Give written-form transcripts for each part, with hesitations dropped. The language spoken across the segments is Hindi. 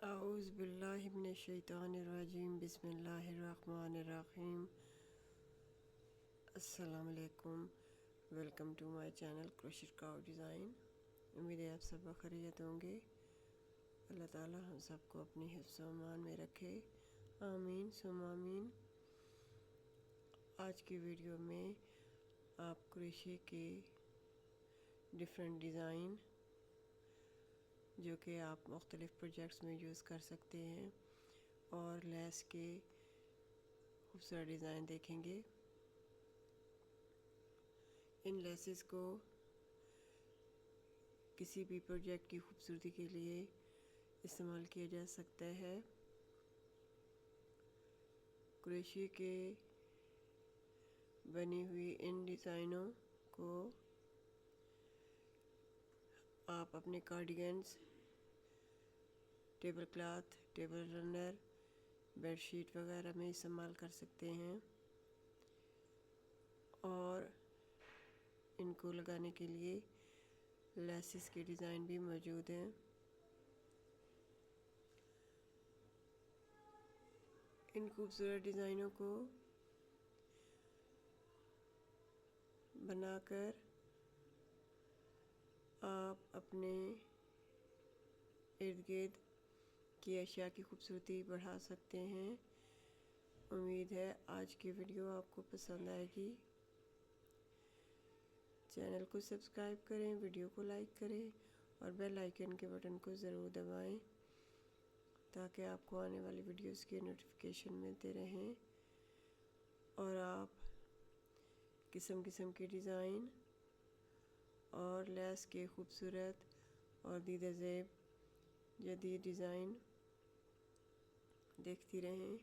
औज़ु बिल्लाहि मिनश्शैतानिर्रजीम बिस्मिल्लाहिर्रहमानिर्रहीम। अस्सलाम वालेकुम। Welcome to my channel crochet cow design. उम्मीद है आप सब खैरियत होंगे। अल्लाह ताला हम सबको अपनी हिफ्ज़ व अमान में रखे, आमीन सुम आमीन। आज की वीडियो में आप क्रोशे के डिफरेंट डिज़ाइन जो कि आप मुख्तलिफ़ प्रोजेक्ट्स में यूज़ कर सकते हैं और लेस के खूबसूरत डिज़ाइन देखेंगे। इन लेसेस को किसी भी प्रोजेक्ट की खूबसूरती के लिए इस्तेमाल किया जा सकता है। क्रोशे के बनी हुई इन डिज़ाइनों को आप अपने cardigans, table cloth, table runner, bedsheet वगैरह में इस्तेमाल कर सकते हैं और इनको लगाने के लिए लेसेस के डिज़ाइन भी मौजूद हैं। इन खूबसूरत डिज़ाइनों को बनाकर आप अपने इर्द गिर्द की अशिया की खूबसूरती बढ़ा सकते हैं। उम्मीद है आज की वीडियो आपको पसंद आएगी। चैनल को सब्सक्राइब करें, वीडियो को लाइक करें और बेल आइकन के बटन को ज़रूर दबाएं ताकि आपको आने वाली वीडियोस के नोटिफिकेशन मिलते रहें और आप किस्म किस्म के डिज़ाइन और लेस के खूबसूरत और दीदा ज़ेब जदीद डिज़ाइन देखती रहें।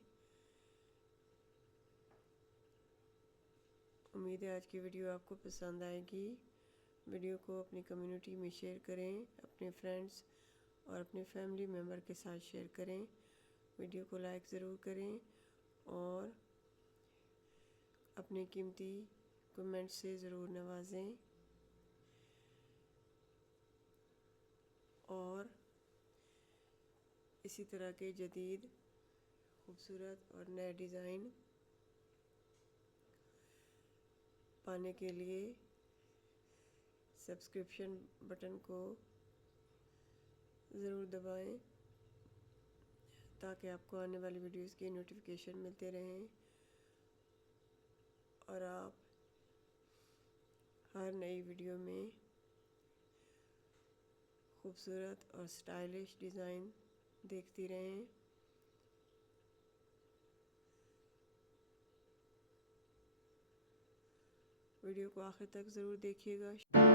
उम्मीद है आज की वीडियो आपको पसंद आएगी। वीडियो को अपनी कम्युनिटी में शेयर करें, अपने फ्रेंड्स और अपने फैमिली मेम्बर के साथ शेयर करें। वीडियो को लाइक ज़रूर करें और अपने कीमती कमेंट से ज़रूर नवाजें और इसी तरह के जदीद खूबसूरत और नए डिज़ाइन पाने के लिए सब्सक्रिप्शन बटन को ज़रूर दबाएं ताकि आपको आने वाली वीडियोस की नोटिफिकेशन मिलते रहें और आप हर नई वीडियो में खूबसूरत और स्टाइलिश डिज़ाइन देखती रहें। वीडियो को आखिर तक ज़रूर देखिएगा।